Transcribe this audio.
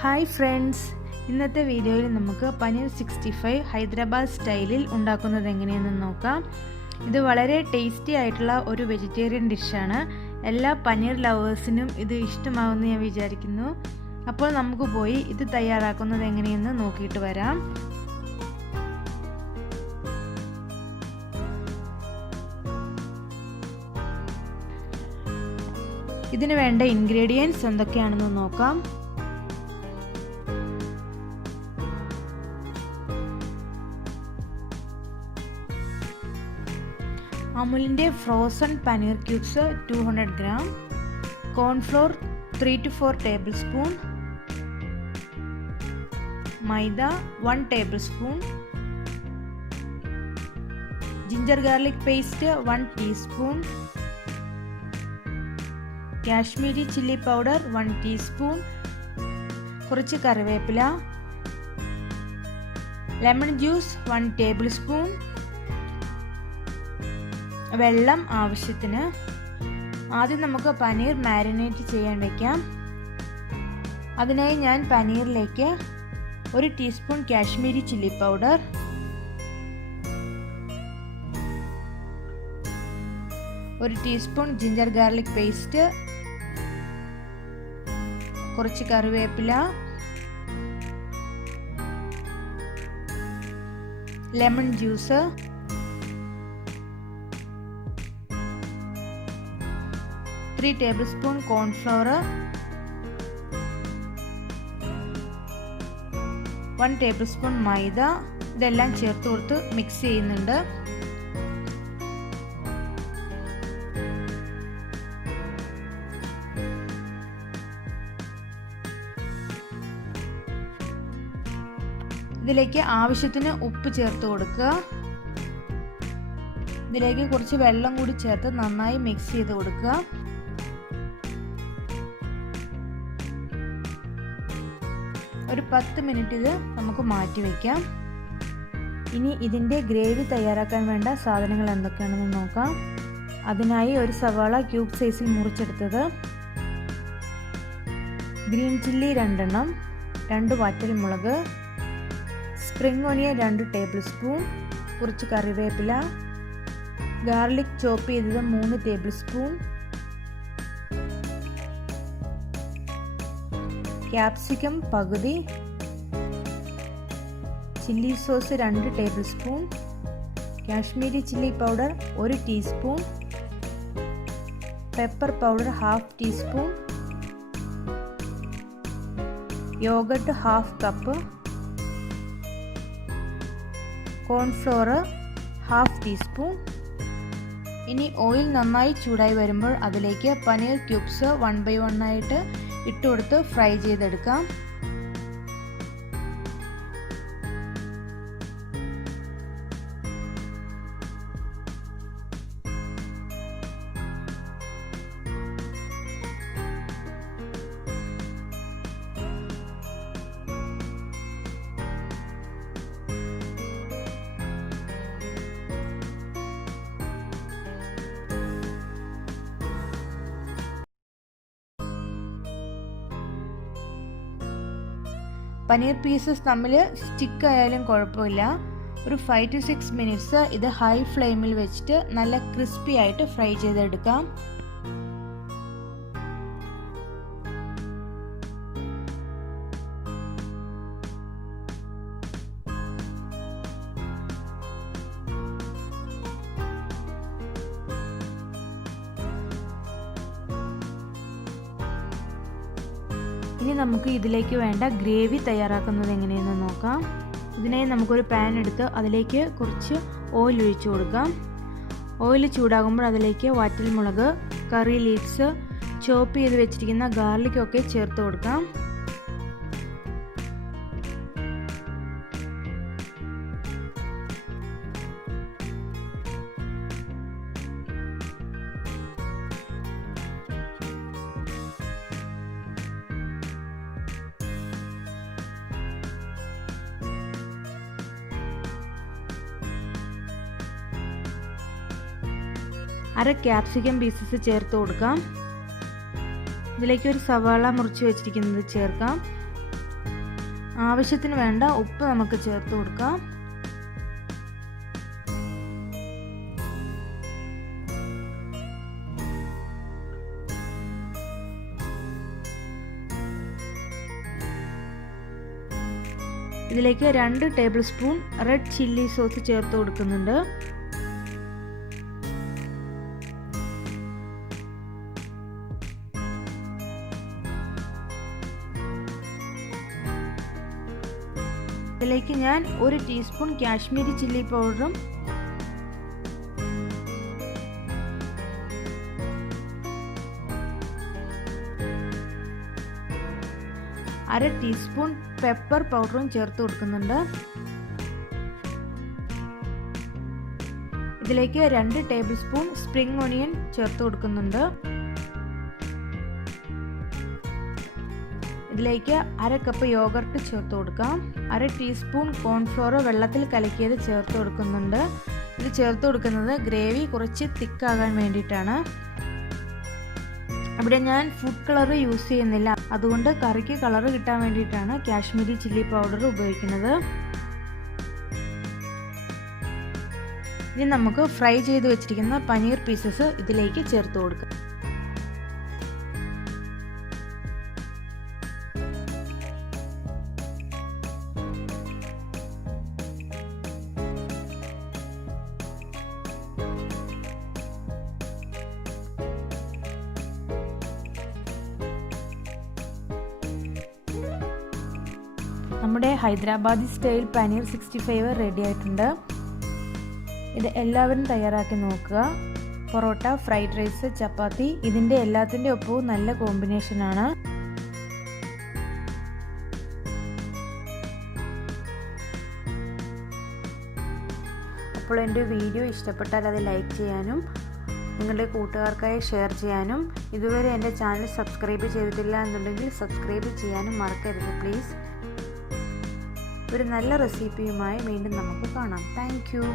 Hi friends, ഇന്നത്തെ വീഡിയോയിൽ നമുക്ക് പനീർ 65 ഹൈദരാബാദ് സ്റ്റൈലിൽ ഉണ്ടാക്കുന്നത് എങ്ങനെയെന്ന് നോക്കാം. ഇത് വളരെ ടേസ്റ്റി ആയിട്ടുള്ള ഒരു വെജിറ്റേറിയൻ ഡിഷാണ്. എല്ലാ പനീർ ലവേഴ്സിനും ഇത് ഇഷ്ടമാവുമെന്ന് ഞാൻ വിചാരിക്കുന്നു. അപ്പോൾ നമുക്ക് പോയി ഇത് തയ്യാറാക്കുന്നത് എങ്ങനെയെന്ന് നോക്കിയിട്ട് വരാം. ഇതിനു വേണ്ട ഇൻഗ്രീഡിയൻസ് എന്തൊക്കെയാണെന്ന് നോക്കാം. അമുലിൻ്റെ frozen paneer cubes 200 gram, cornflour 3 to 4 tablespoon, maida 1 tablespoon, ginger garlic paste 1 teaspoon, Kashmiri chilli powder 1 teaspoon, കുറച്ച് കറിവേപ്പില, ലെമൺ ജ്യൂസ് 1 tablespoon, വെള്ളം ആവശ്യത്തിന്. ആദ്യം നമുക്ക് പനീർ മാരിനേറ്റ് ചെയ്യാൻ വയ്ക്കാം. അതിനായി ഞാൻ പനീറിലേക്ക് 1 teaspoon Kashmiri chilli powder, 1 teaspoon ginger garlic paste, കുറച്ച് കറിവേപ്പില, lemon juice, three tablespoon cornflour, 1 tablespoon മൈദ. ഇതെല്ലാം ചേർത്ത് കൊടുത്ത് മിക്സ് ചെയ്യുന്നുണ്ട്. ഇതിലേക്ക് ആവശ്യത്തിന് ഉപ്പ് ചേർത്ത് കൊടുക്കുക. ഇതിലേക്ക് കുറച്ച് വെള്ളം കൂടി ചേർത്ത് നന്നായി മിക്സ് ചെയ്ത് കൊടുക്കുക. ഒരു 10 മിനിറ്റ് ഇത് നമുക്ക് മാറ്റി വയ്ക്കാം. ഇനി ഇതിൻ്റെ ഗ്രേവി തയ്യാറാക്കാൻ വേണ്ട സാധനങ്ങൾ എന്തൊക്കെയാണെന്ന് നോക്കാം. അതിനായി ഒരു സവാള ക്യൂബ് സൈസിൽ മുറിച്ചെടുത്തത്, ഗ്രീൻ ചില്ലി 2 എണ്ണം, 2 വറ്റൽമുളക്, സ്പ്രിംഗ് ഓണിയൻ 2 tablespoon, കുറച്ച് കറിവേപ്പില, ഗാർലിക് ചോപ്പ് ചെയ്തത് 3 tablespoon, ക്യാപ്സിക്കം പകുതി, chilli sauce 2 tablespoon, Kashmiri chilli powder 1 teaspoon, pepper powder 1/2 teaspoon, yoghurt 1/2 cup, cornflour 1/2 teaspoon. ഇനി ഓയിൽ നന്നായി ചൂടായി വരുമ്പോൾ അതിലേക്ക് പനീർ ക്യൂബ്സ് 1 by 1 ആയിട്ട് ഇട്ടുകൊടുത്ത് ഫ്രൈ ചെയ്തെടുക്കാം. പനീർ പീസസ് തമ്മിൽ സ്റ്റിക്ക് ആയാലും കുഴപ്പമില്ല. ഒരു 5 to 6 minutes ഇത് ഹൈ ഫ്ലെയിമിൽ വെച്ചിട്ട് നല്ല ക്രിസ്പി ആയിട്ട് ഫ്രൈ ചെയ്തെടുക്കാം. ഇനി നമുക്ക് ഇതിലേക്ക് വേണ്ട ഗ്രേവി തയ്യാറാക്കുന്നത് എങ്ങനെയെന്ന് നോക്കാം. ഇതിനായി നമുക്കൊരു പാൻ എടുത്ത് അതിലേക്ക് കുറച്ച് ഓയിൽ ഒഴിച്ചു കൊടുക്കാം. ഓയിൽ ചൂടാകുമ്പോൾ അതിലേക്ക് വറ്റൽമുളക്, കറി ലീവ്സ്, ചോപ്പ് ചെയ്ത് വെച്ചിരിക്കുന്ന ഗാർലിക്കൊക്കെ ചേർത്ത് കൊടുക്കാം. അര ക്യാപ്സിക്കം പീസസ് ചേർത്ത് കൊടുക്കാം. ഇതിലേക്ക് ഒരു സവാള മുറിച്ച് വെച്ചിരിക്കുന്നത് ചേർക്കാം. ആവശ്യത്തിന് വേണ്ട ഉപ്പ് നമുക്ക് ചേർത്ത് കൊടുക്കാം. ഇതിലേക്ക് 2 table spoon red chilli sauce ചേർത്ത് കൊടുക്കുന്നുണ്ട്. ഇതിലേക്ക് ഞാൻ 1 ടീസ്പൂൺ കാശ്മീരി ചില്ലി പൗഡറും 1/2 ടീസ്പൂൺ പെപ്പർ പൗഡറും ചേർത്ത് കൊടുക്കുന്നുണ്ട്. ഇതിലേക്ക് 2 ടേബിൾ സ്പൂൺ സ്പ്രിംഗ് ഓണിയൻ ചേർത്ത് കൊടുക്കുന്നുണ്ട്. ഇതിലേക്ക് 1/2 കപ്പ് യോഗർട്ട് ചേർത്ത് കൊടുക്കാം. 1/2 ടീസ്പൂൺ കോൺഫ്ലോർ വെള്ളത്തിൽ കലക്കിയത് ചേർത്ത് കൊടുക്കുന്നുണ്ട്. ഇത് ചേർത്ത് കൊടുക്കുന്നത് ഗ്രേവി കുറച്ച് തിക്കാകാൻ വേണ്ടിയിട്ടാണ്. ഇവിടെ ഞാൻ ഫുഡ് കളർ യൂസ് ചെയ്യുന്നില്ല, അതുകൊണ്ട് കറിക്ക് കളർ കിട്ടാൻ വേണ്ടിയിട്ടാണ് കാശ്മീരി ചില്ലി പൗഡർ ഉപയോഗിക്കുന്നത്. ഇനി നമുക്ക് ഫ്രൈ ചെയ്ത് വെച്ചിരിക്കുന്ന പനീർ പീസസ് ഇതിലേക്ക് ചേർത്ത് കൊടുക്കാം. നമ്മുടെ ഹൈദരാബാദി സ്റ്റൈൽ പനീർ 65 റെഡി ആയിട്ടുണ്ട്. ഇത് എല്ലാവരും തയ്യാറാക്കി നോക്കുക. പൊറോട്ട, ഫ്രൈഡ് റൈസ്, ചപ്പാത്തി ഇതിൻ്റെ എല്ലാത്തിൻ്റെ ഒപ്പവും നല്ല കോമ്പിനേഷനാണ്. അപ്പോൾ എൻ്റെ വീഡിയോ ഇഷ്ടപ്പെട്ടാൽ അത് ലൈക്ക് ചെയ്യാനും നിങ്ങളുടെ കൂട്ടുകാർക്കായി ഷെയർ ചെയ്യാനും ഇതുവരെ എൻ്റെ ചാനൽ സബ്സ്ക്രൈബ് ചെയ്തിട്ടില്ല എന്നുണ്ടെങ്കിൽ സബ്സ്ക്രൈബ് ചെയ്യാനും മറക്കരുത് പ്ലീസ്. ഒരു നല്ല റെസിപ്പിയുമായി വീണ്ടും നമുക്ക് കാണാം. Thank you.